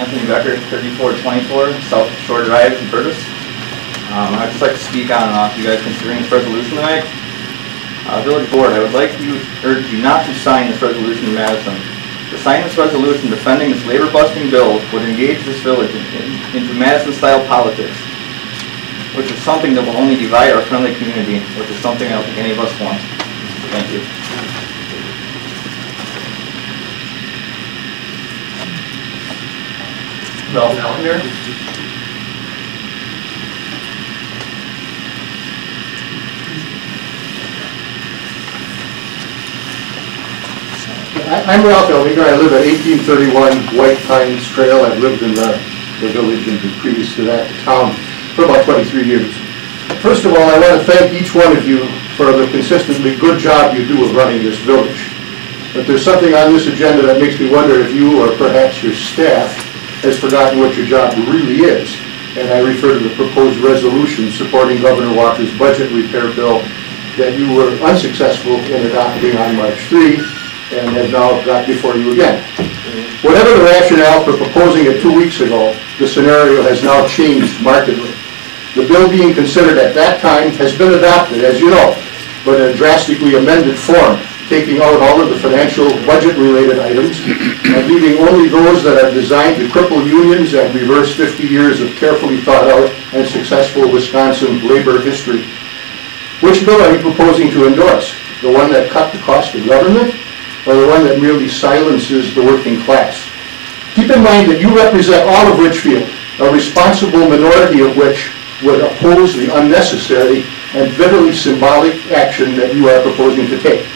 Anthony Becker, 3424 South Shore Drive in Purvis. I'd just like to speak on you guys considering this resolution tonight. Village Board, I would like to urge you not to sign this resolution in Madison. To sign this resolution defending this labor-busting bill would engage this village into Madison-style politics, which is something that will only divide our friendly community, which is something I don't think any of us want. Thank you. Ralph Allender. I'm Ralph Ellinger. I live at 1831 White Pines Trail. I've lived in the village and previous to that, the town, for about 23 years. First of all, I want to thank each one of you for the consistently good job you do of running this village. But there's something on this agenda that makes me wonder if you, or perhaps your staff, has forgotten what your job really is. And I refer to the proposed resolution supporting Governor Walker's budget repair bill that you were unsuccessful in adopting on March 3 and have now got before you again. Whatever the rationale for proposing it 2 weeks ago, the scenario has now changed markedly. The bill being considered at that time has been adopted, as you know, but in a drastically amended form, taking out all of the financial budget-related items and leaving only those that are designed to cripple unions and reverse 50 years of carefully thought out and successful Wisconsin labor history. Which bill are you proposing to endorse? The one that cut the cost of government, or the one that merely silences the working class? Keep in mind that you represent all of Richfield, a responsible minority of which would oppose the unnecessary and bitterly symbolic action that you are proposing to take.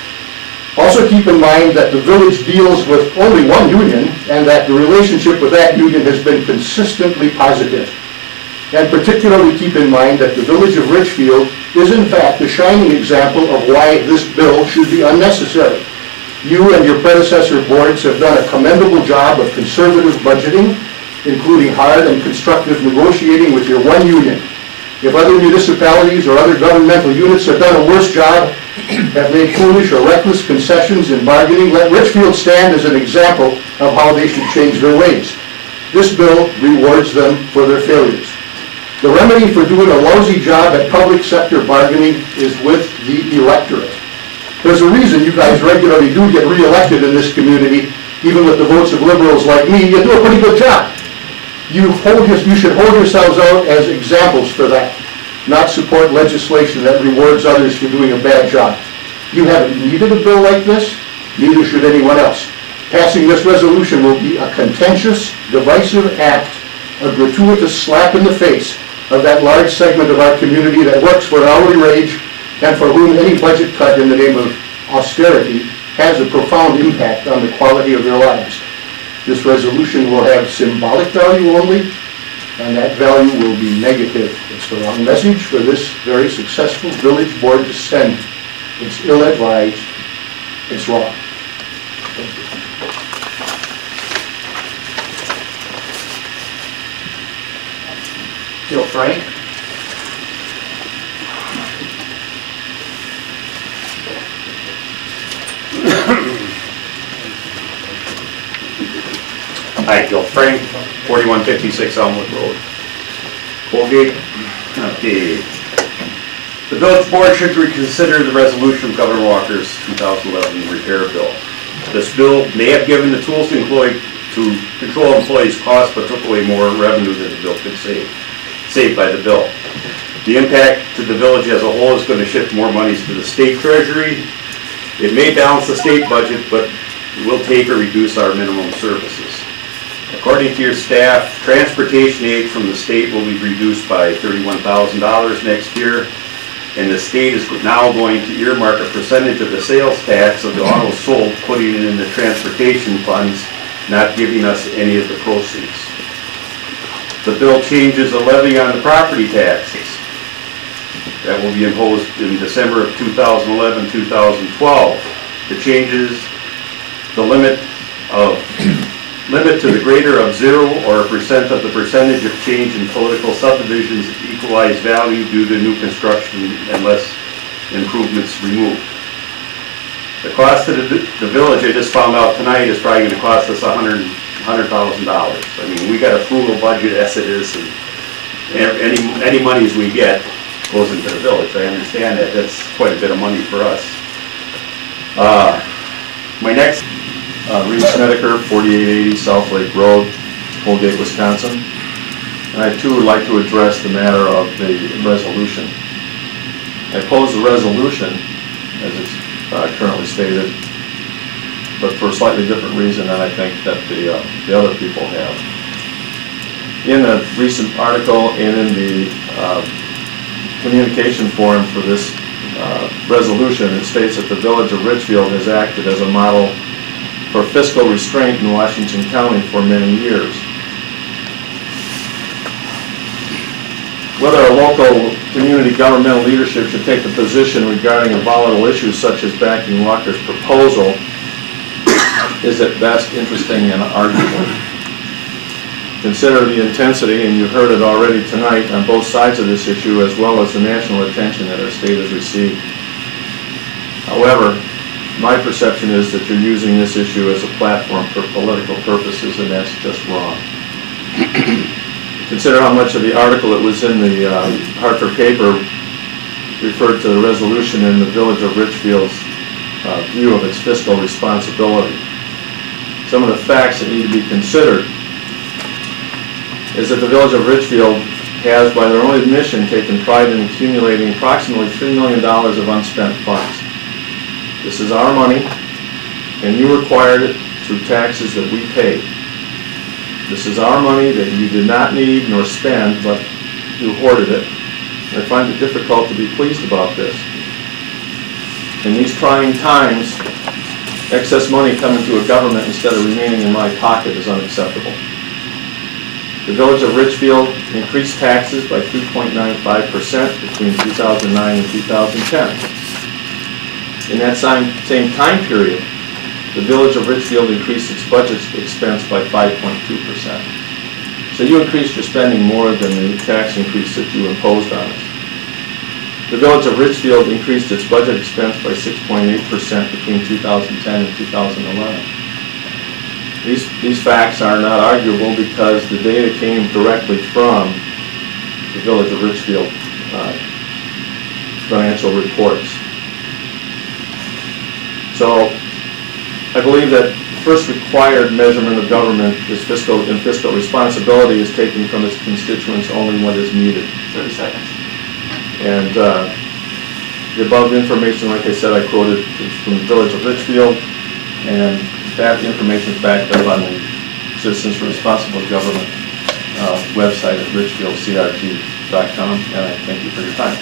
Also keep in mind that the village deals with only one union and that the relationship with that union has been consistently positive. And particularly keep in mind that the village of Richfield is in fact a shining example of why this bill should be unnecessary. You and your predecessor boards have done a commendable job of conservative budgeting, including hard and constructive negotiating with your one union. If other municipalities or other governmental units have done a worse job, have made foolish or reckless concessions in bargaining, let Richfield stand as an example of how they should change their ways. This bill rewards them for their failures. The remedy for doing a lousy job at public sector bargaining is with the electorate. There's a reason you guys regularly do get re-elected in this community, even with the votes of liberals like me. You do a pretty good job. You should hold yourselves out as examples for that, not support legislation that rewards others for doing a bad job. You haven't needed a bill like this, neither should anyone else. Passing this resolution will be a contentious, divisive act, a gratuitous slap in the face of that large segment of our community that works for an hourly wage and for whom any budget cut in the name of austerity has a profound impact on the quality of their lives. This resolution will have symbolic value only, and that value will be negative. It's the wrong message for this very successful village board to send. It's ill-advised. It's wrong. Thank you. Gil Frank. Hi, Gil Frank, 4156 Elmwood Road, Colgate. Okay. The village board should reconsider the resolution of Governor Walker's 2011 repair bill. This bill may have given the tools to control employees' costs, but took away more revenue than the bill could saved by the bill. The impact to the village as a whole is going to shift more monies to the state treasury. It may balance the state budget, but it will take or reduce our minimum services. According to your staff, transportation aid from the state will be reduced by $31,000 next year, and the state is now going to earmark a percentage of the sales tax of the autos sold, putting it in the transportation funds, not giving us any of the proceeds. The bill changes the levy on the property taxes that will be imposed in December of 2011-2012. It changes the limit to the greater of 0 or a percent of the percentage of change in political subdivisions equalized value due to new construction unless improvements removed. The cost of the village, I just found out tonight, is probably going to cost us $100,000. I mean, we got a frugal budget as it is, and any monies we get goes into the village. I understand that. That's quite a bit of money for us. My next, Reed Snedeker, 4880 South Lake Road, Colgate, Wisconsin. And I too would like to address the matter of the resolution. I oppose the resolution as it's currently stated, but for a slightly different reason than I think that the other people have. In a recent article and in the communication forum for this resolution, it states that the Village of Richfield has acted as a model for fiscal restraint in Washington County for many years. Whether a local community governmental leadership should take the position regarding a volatile issue such as backing Walker's proposal is at best interesting and arguable. Consider the intensity, and you've heard it already tonight, on both sides of this issue, as well as the national attention that our state has received. However, my perception is that you're using this issue as a platform for political purposes, and that's just wrong. Consider how much of the article that was in the Hartford paper referred to the resolution in the Village of Richfield's view of its fiscal responsibility. Some of the facts that need to be considered is that the Village of Richfield has, by their own admission, taken pride in accumulating approximately $3 million of unspent funds. This is our money, and you acquired it through taxes that we paid. This is our money that you did not need nor spend, but you hoarded it. And I find it difficult to be pleased about this. In these trying times, excess money coming to a government instead of remaining in my pocket is unacceptable. The Village of Richfield increased taxes by 3.95% between 2009 and 2010. In that same time period, the Village of Richfield increased its budget expense by 5.2%. So you increased your spending more than the tax increase that you imposed on us. The Village of Richfield increased its budget expense by 6.8% between 2010 and 2011. These facts are not arguable because the data came directly from the Village of Richfield financial reports. So I believe that the first required measurement of government is fiscal responsibility is taking from its constituents only what is needed. 30 seconds. And the above information, like I said, I quoted is from the Village of Richfield, and that information is backed up on the Citizens for Responsible Government website at richfieldcrt.com, and I thank you for your time.